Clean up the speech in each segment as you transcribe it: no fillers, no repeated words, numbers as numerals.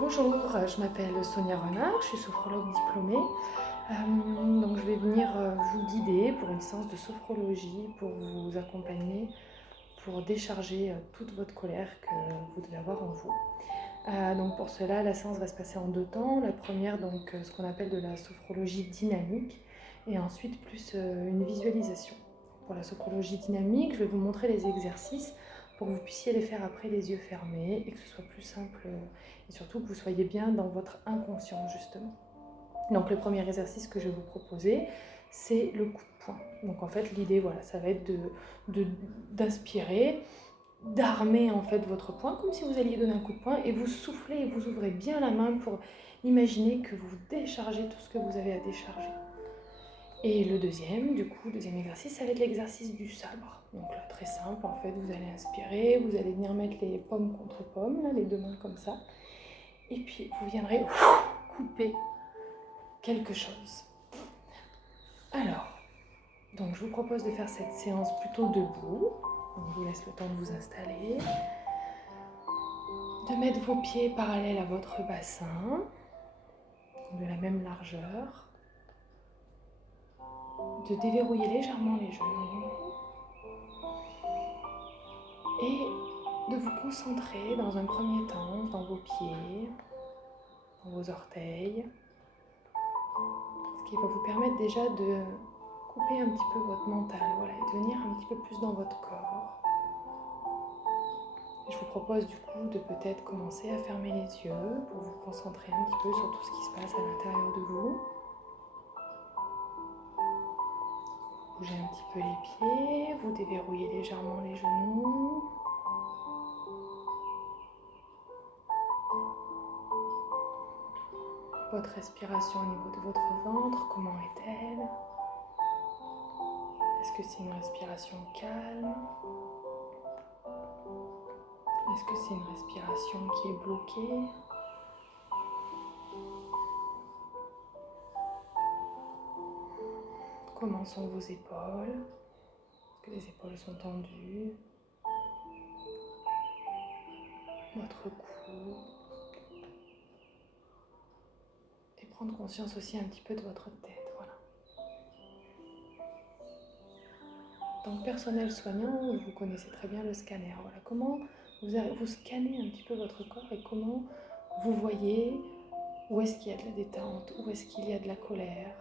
Bonjour, je m'appelle Sonia Renard, je suis sophrologue diplômée. Donc je vais venir vous guider pour une séance de sophrologie, pour vous accompagner, pour décharger toute votre colère que vous devez avoir en vous. Donc pour cela, la séance va se passer en deux temps. La première, donc ce qu'on appelle de la sophrologie dynamique, et ensuite plus une visualisation. Pour la sophrologie dynamique, je vais vous montrer les exercices pour que vous puissiez les faire après les yeux fermés et que ce soit plus simple et surtout que vous soyez bien dans votre inconscient justement. Donc le premier exercice que je vais vous proposer, c'est le coup de poing. Donc en fait l'idée, voilà, ça va être d'inspirer, d'armer en fait votre poing comme si vous alliez donner un coup de poing et vous soufflez et vous ouvrez bien la main pour imaginer que vous déchargez tout ce que vous avez à décharger. Et le deuxième exercice, ça va être l'exercice du sabre. Donc là, très simple, en fait, vous allez inspirer, vous allez venir mettre les pommes contre pommes, là, les deux mains comme ça. Et puis, vous viendrez couper quelque chose. Alors, donc je vous propose de faire cette séance plutôt debout. Donc, je vous laisse le temps de vous installer. De mettre vos pieds parallèles à votre bassin, de la même largeur. De déverrouiller légèrement les genoux. Et de vous concentrer dans un premier temps dans vos pieds, dans vos orteils, ce qui va vous permettre déjà de couper un petit peu votre mental, voilà, et de venir un petit peu plus dans votre corps. Et je vous propose du coup de peut-être commencer à fermer les yeux pour vous concentrer un petit peu sur tout ce qui se passe à l'intérieur de vous. Bougez un petit peu les pieds, vous déverrouillez légèrement les genoux. Votre respiration au niveau de votre ventre, comment est-elle? Est-ce que c'est une respiration calme? Est-ce que c'est une respiration qui est bloquée? Comment sont vos épaules? Est-ce que les épaules sont tendues? Votre cou? Et prendre conscience aussi un petit peu de votre tête, voilà. En tant que personnel soignant, vous connaissez très bien le scanner. Voilà, comment vous scannez un petit peu votre corps et comment vous voyez où est-ce qu'il y a de la détente, où est-ce qu'il y a de la colère.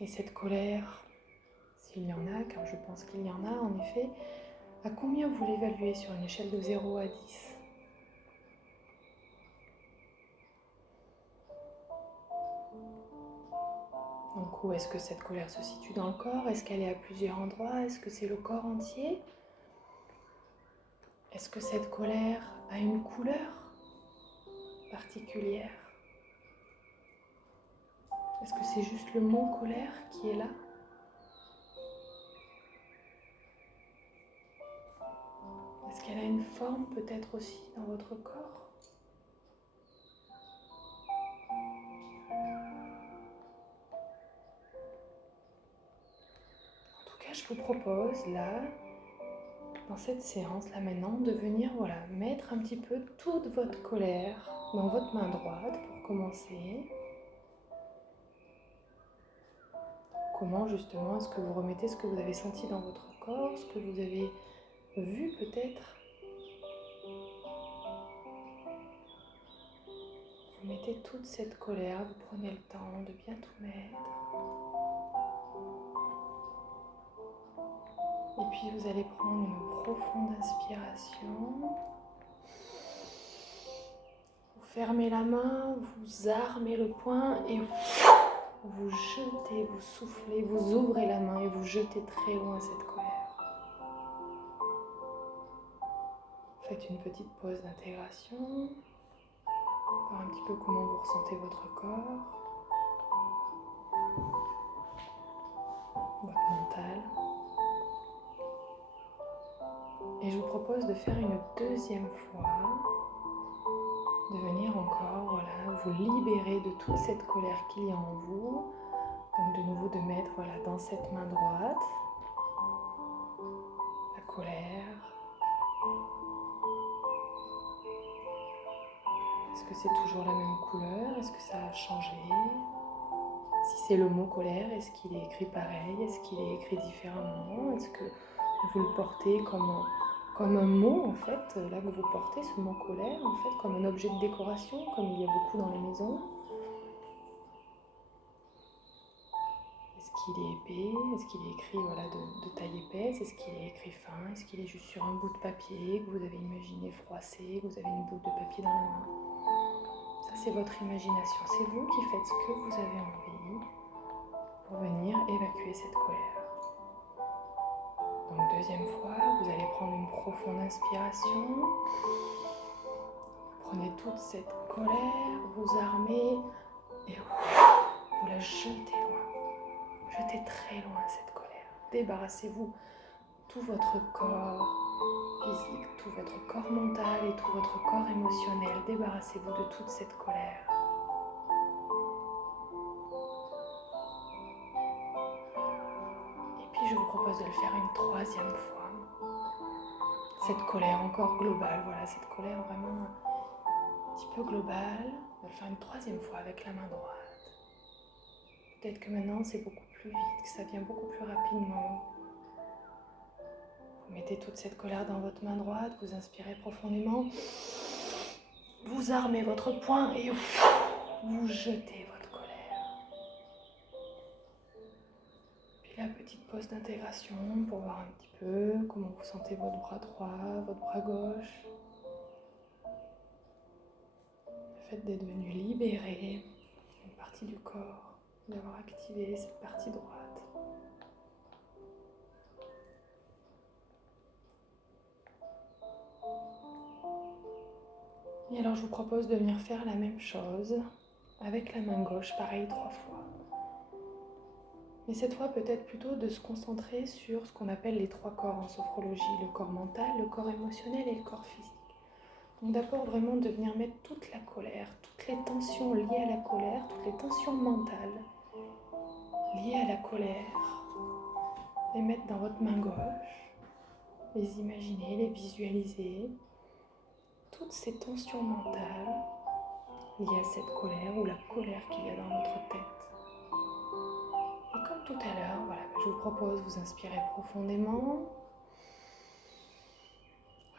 Et cette colère, s'il y en a, car je pense qu'il y en a en effet, à combien vous l'évaluez sur une échelle de 0 à 10? Donc où est-ce que cette colère se situe dans le corps? Est-ce qu'elle est à plusieurs endroits? Est-ce que c'est le corps entier? Est-ce que cette colère a une couleur particulière? Est-ce que c'est juste le mot colère qui est là? Est-ce qu'elle a une forme peut-être aussi dans votre corps? En tout cas, je vous propose là, dans cette séance là maintenant, de venir mettre un petit peu toute votre colère dans votre main droite pour commencer. Comment justement est-ce que vous remettez ce que vous avez senti dans votre corps, ce que vous avez vu peut-être. Vous mettez toute cette colère, vous prenez le temps de bien tout mettre. Et puis vous allez prendre une profonde inspiration. Vous fermez la main, vous armez le poing et vous jetez, vous soufflez, vous ouvrez la main et vous jetez très loin cette colère. Faites une petite pause d'intégration. Voir un petit peu comment vous ressentez votre corps, votre mental. Et je vous propose de faire une deuxième fois, de venir encore, vous libérer de toute cette colère qu'il y a en vous. Donc de nouveau de mettre, dans cette main droite, la colère. Est-ce que c'est toujours la même couleur? Est-ce que ça a changé? Si c'est le mot colère, est-ce qu'il est écrit pareil? Est-ce qu'il est écrit différemment? Est-ce que vous le portez comme un mot, en fait, là que vous portez, ce mot colère, en fait, comme un objet de décoration, comme il y a beaucoup dans les maisons? Est-ce qu'il est épais? Est-ce qu'il est écrit voilà, de taille épaisse? Est-ce qu'il est écrit fin? Est-ce qu'il est juste sur un bout de papier que vous avez imaginé froissé, que vous avez une boule de papier dans la main? Ça, c'est votre imagination. C'est vous qui faites ce que vous avez envie pour venir évacuer cette colère. Donc, deuxième fois, vous allez prendre une profonde inspiration. Prenez toute cette colère, vous armez et vous la jetez loin. Jetez très loin cette colère. Débarrassez-vous tout votre corps physique, tout votre corps mental et tout votre corps émotionnel. Débarrassez-vous de toute cette colère. Et puis je vous propose de le faire une troisième fois. Cette colère encore globale, voilà, cette colère vraiment un petit peu globale. On va le faire une troisième fois avec la main droite. Peut-être que maintenant c'est beaucoup plus vite, que ça vient beaucoup plus rapidement. Vous mettez toute cette colère dans votre main droite, vous inspirez profondément, vous armez votre poing et vous jetez votre colère. Puis la petite pause d'intégration pour voir un petit peu comment vous sentez votre bras droit, votre bras gauche. Le fait d'être venu libérer une partie du corps, d'avoir activé cette partie droite. Et alors je vous propose de venir faire la même chose avec la main gauche, pareil 3 fois. Mais cette fois peut-être plutôt de se concentrer sur ce qu'on appelle les 3 corps en sophrologie, le corps mental, le corps émotionnel et le corps physique. Donc d'abord vraiment de venir mettre toute la colère, toutes les tensions liées à la colère, toutes les tensions mentales liées à la colère, les mettre dans votre main gauche, les imaginer, les visualiser. Toutes ces tensions mentales liées à cette colère ou la colère qu'il y a dans votre tête. Et comme tout à l'heure, voilà, je vous propose, vous inspirez profondément.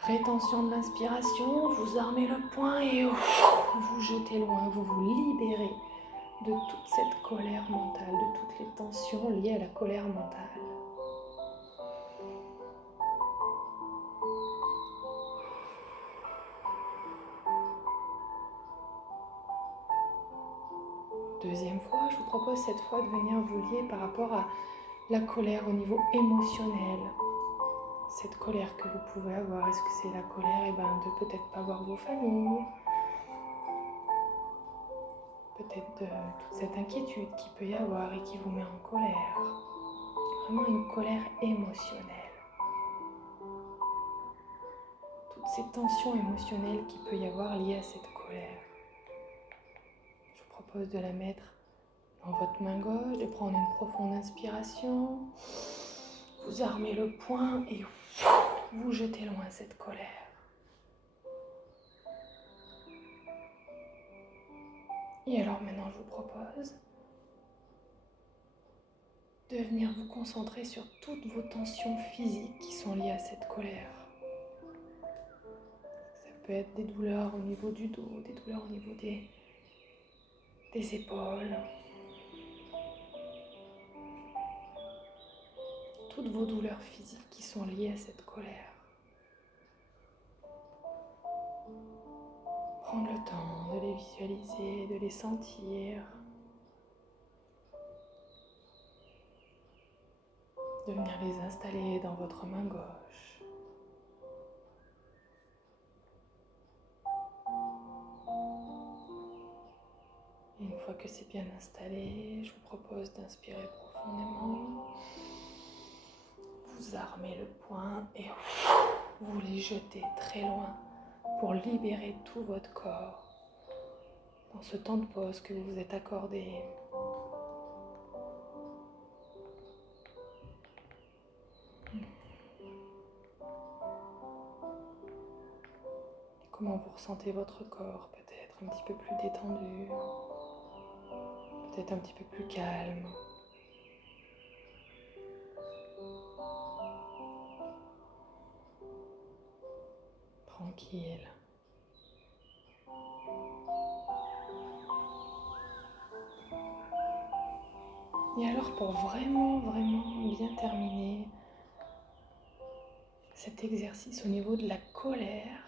Rétention de l'inspiration, vous armez le poing et vous jetez loin, vous vous libérez de toute cette colère mentale, de toutes les tensions liées à la colère mentale. Deuxième fois, je vous propose cette fois de venir vous lier par rapport à la colère au niveau émotionnel. Cette colère que vous pouvez avoir, est-ce que c'est la colère de peut-être pas voir vos familles, peut-être de toute cette inquiétude qu'il peut y avoir et qui vous met en colère. Vraiment une colère émotionnelle. Toutes ces tensions émotionnelles qu'il peut y avoir liées à cette colère. Je vous propose de la mettre dans votre main gauche, de prendre une profonde inspiration. Vous armez le poing et vous jetez loin cette colère. Et alors maintenant, je vous propose de venir vous concentrer sur toutes vos tensions physiques qui sont liées à cette colère. Ça peut être des douleurs au niveau du dos, des douleurs au niveau des épaules. Toutes vos douleurs physiques qui sont liées à cette colère. Prendre le temps de les visualiser, de les sentir. De venir les installer dans votre main gauche. Et une fois que c'est bien installé, je vous propose d'inspirer profondément. Vous armez le poing et vous les jetez très loin pour libérer tout votre corps dans ce temps de pause que vous vous êtes accordé. Comment vous ressentez votre corps peut-être peut-être un petit peu plus détendu, peut-être un petit peu plus calme. Tranquille. Et alors pour vraiment bien terminer cet exercice au niveau de la colère,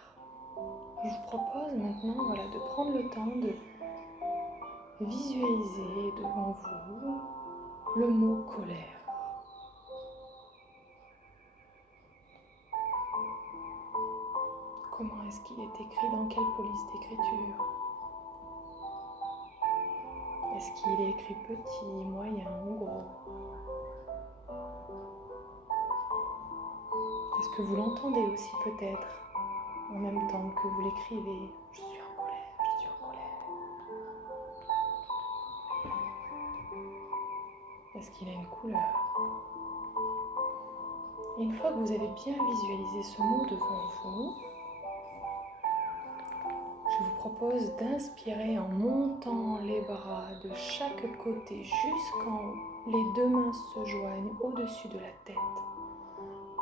je vous propose maintenant de prendre le temps de visualiser devant vous le mot colère. Comment est-ce qu'il est écrit? Dans quelle police d'écriture? Est-ce qu'il est écrit petit, moyen ou gros? Est-ce que vous l'entendez aussi peut-être en même temps que vous l'écrivez? Je suis en colère, je suis en colère. Est-ce qu'il a une couleur? Et une fois que vous avez bien visualisé ce mot devant vous, je vous propose d'inspirer en montant les bras de chaque côté jusqu'en haut. Les deux mains se joignent au-dessus de la tête,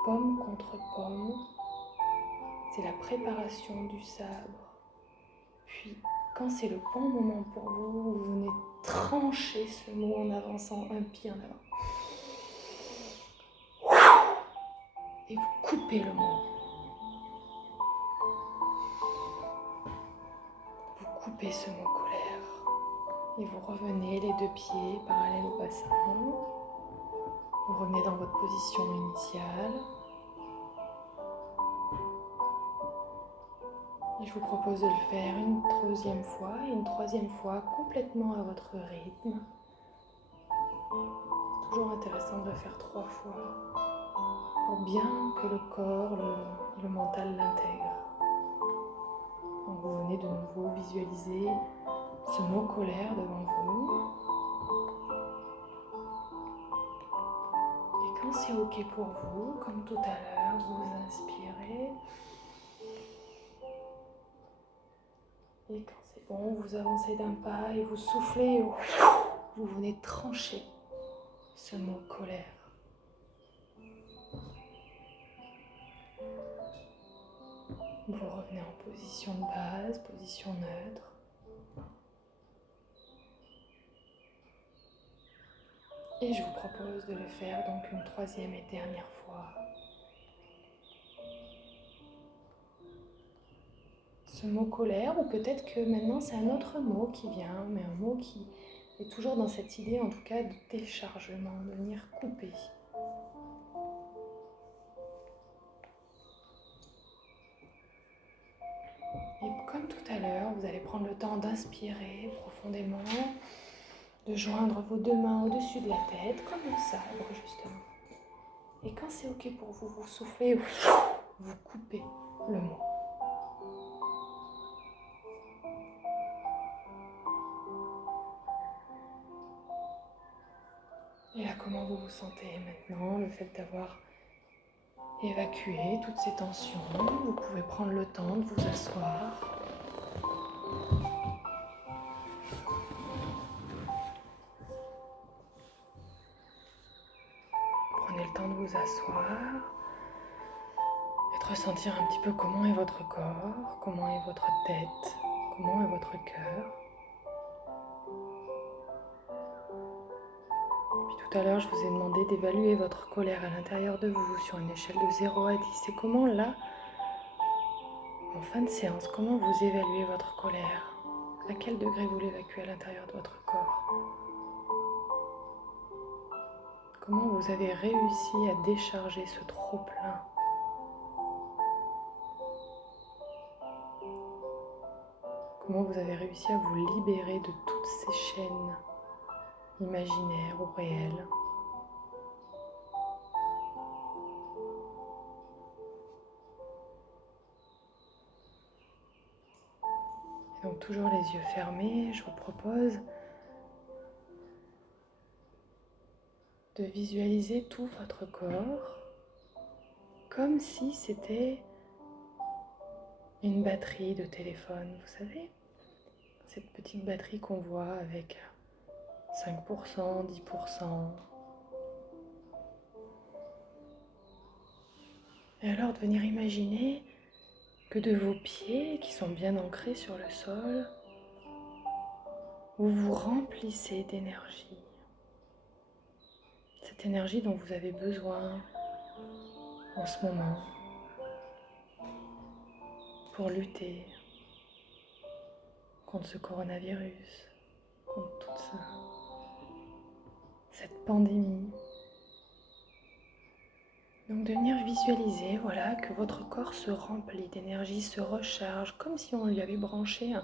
paume contre paume. C'est la préparation du sabre. Puis, quand c'est le bon moment pour vous, vous venez trancher ce mot en avançant un pied en avant. Et vous coupez le mot. Vous coupez ce mot colère. Et vous revenez les deux pieds parallèles au bassin. Vous revenez dans votre position initiale. Et je vous propose de le faire une deuxième fois et une troisième fois complètement à votre rythme. C'est toujours intéressant de le faire 3 fois pour bien que le corps, le mental l'intègrent. Donc vous venez de nouveau visualiser ce mot colère devant vous. Et quand c'est OK pour vous, comme tout à l'heure, vous inspirez. Et quand c'est bon, vous avancez d'un pas et vous soufflez. Vous venez trancher ce mot colère. Vous revenez en position de base, position neutre. Et je vous propose de le faire donc une troisième et dernière fois. Ce mot colère, ou peut-être que maintenant c'est un autre mot qui vient, mais un mot qui est toujours dans cette idée en tout cas de déchargement, de venir couper. Et comme tout à l'heure, vous allez prendre le temps d'inspirer profondément, de joindre vos deux mains au-dessus de la tête, comme un sabre justement. Et quand c'est OK pour vous, vous soufflez, vous coupez le mot. Et là, comment vous vous sentez maintenant? Le fait d'avoir évacué toutes ces tensions, vous pouvez prendre le temps de vous asseoir. Prenez le temps de vous asseoir et de ressentir un petit peu comment est votre corps, comment est votre tête, comment est votre cœur. Puis tout à l'heure, je vous ai demandé d'évaluer votre colère à l'intérieur de vous sur une échelle de 0 à 10. Et comment là, en fin de séance, comment vous évaluez votre colère? À quel degré vous l'évacuez à l'intérieur de votre corps? Comment vous avez réussi à décharger ce trop-plein? Comment vous avez réussi à vous libérer de toutes ces chaînes imaginaires ou réelles? Et donc toujours les yeux fermés, je vous propose de visualiser tout votre corps comme si c'était une batterie de téléphone, vous savez, cette petite batterie qu'on voit avec 5%, 10%. Et alors de venir imaginer que de vos pieds qui sont bien ancrés sur le sol, vous vous remplissez d'énergie. Cette énergie dont vous avez besoin en ce moment pour lutter contre ce coronavirus, contre toute cette pandémie. Donc de venir visualiser, voilà, que votre corps se remplit d'énergie, se recharge, comme si on lui avait branché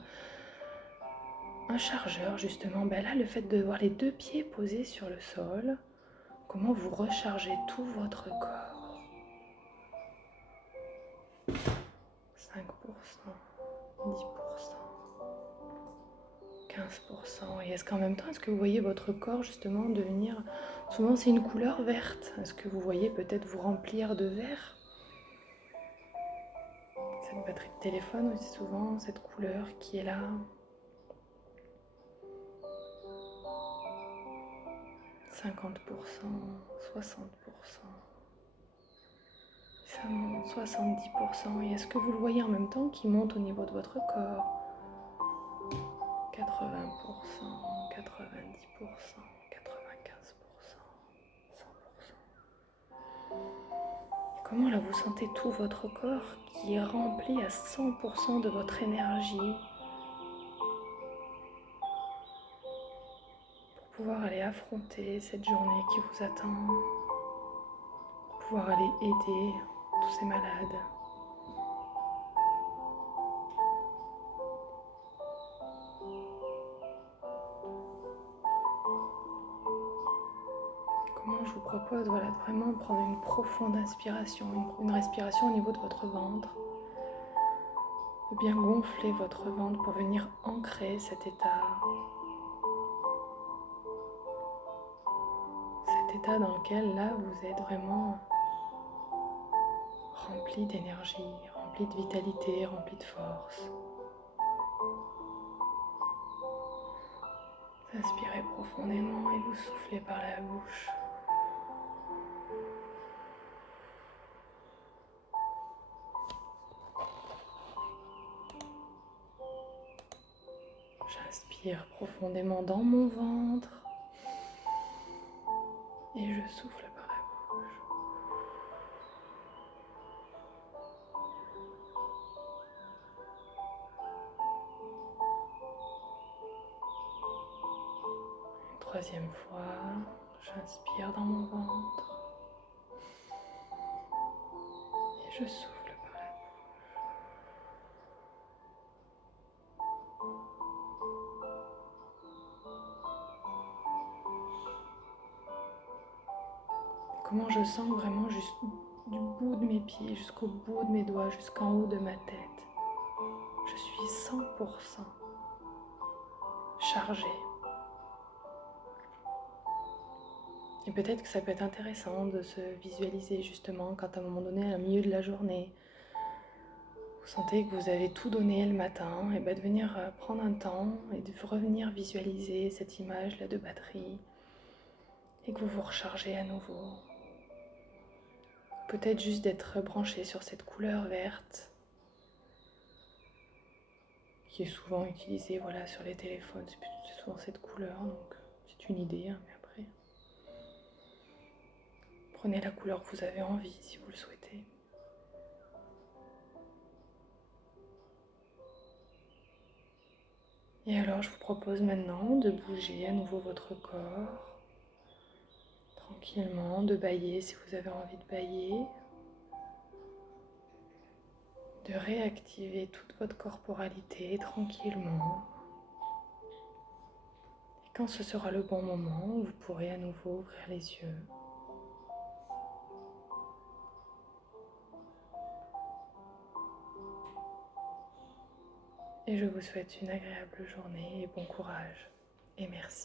un chargeur justement. Ben là, le fait de voir les deux pieds posés sur le sol, comment vous rechargez tout votre corps. 5%, 10%, 15%. Et est-ce qu'en même temps, est-ce que vous voyez votre corps justement devenir... Souvent c'est une couleur verte. Est-ce que vous voyez peut-être vous remplir de vert? Cette batterie de téléphone aussi souvent, cette couleur qui est là. 50%, 60%. Ça monte 70%. Et est-ce que vous le voyez en même temps qui monte au niveau de votre corps? 80%, 90%, 95%, 100%. Comment là vous sentez tout votre corps qui est rempli à 100% de votre énergie pour pouvoir aller affronter cette journée qui vous attend, pour pouvoir aller aider tous ces malades. Comment je vous propose, voilà, de vraiment prendre une profonde inspiration, une respiration au niveau de votre ventre, de bien gonfler votre ventre pour venir ancrer cet état dans lequel là vous êtes vraiment rempli d'énergie, rempli de vitalité, rempli de force. Inspirez profondément et vous soufflez par la bouche. J'inspire profondément dans mon ventre et je souffle par la bouche. Une troisième fois, j'inspire dans mon ventre et je souffle par la bouche. Comment je sens vraiment juste du bout de mes pieds jusqu'au bout de mes doigts, jusqu'en haut de ma tête. Je suis 100% chargée. Et peut-être que ça peut être intéressant de se visualiser justement quand à un moment donné, au milieu de la journée, vous sentez que vous avez tout donné le matin, et bien de venir prendre un temps et de revenir visualiser cette image là de batterie et que vous vous rechargez à nouveau. Peut-être juste d'être branché sur cette couleur verte qui est souvent utilisée, voilà, sur les téléphones. C'est souvent cette couleur, donc c'est une idée, hein, mais après prenez la couleur que vous avez envie si vous le souhaitez. Et alors je vous propose maintenant de bouger à nouveau votre corps, tranquillement, de bâiller si vous avez envie de bâiller, de réactiver toute votre corporalité tranquillement. Et quand ce sera le bon moment, vous pourrez à nouveau ouvrir les yeux. Et je vous souhaite une agréable journée et bon courage. Et merci.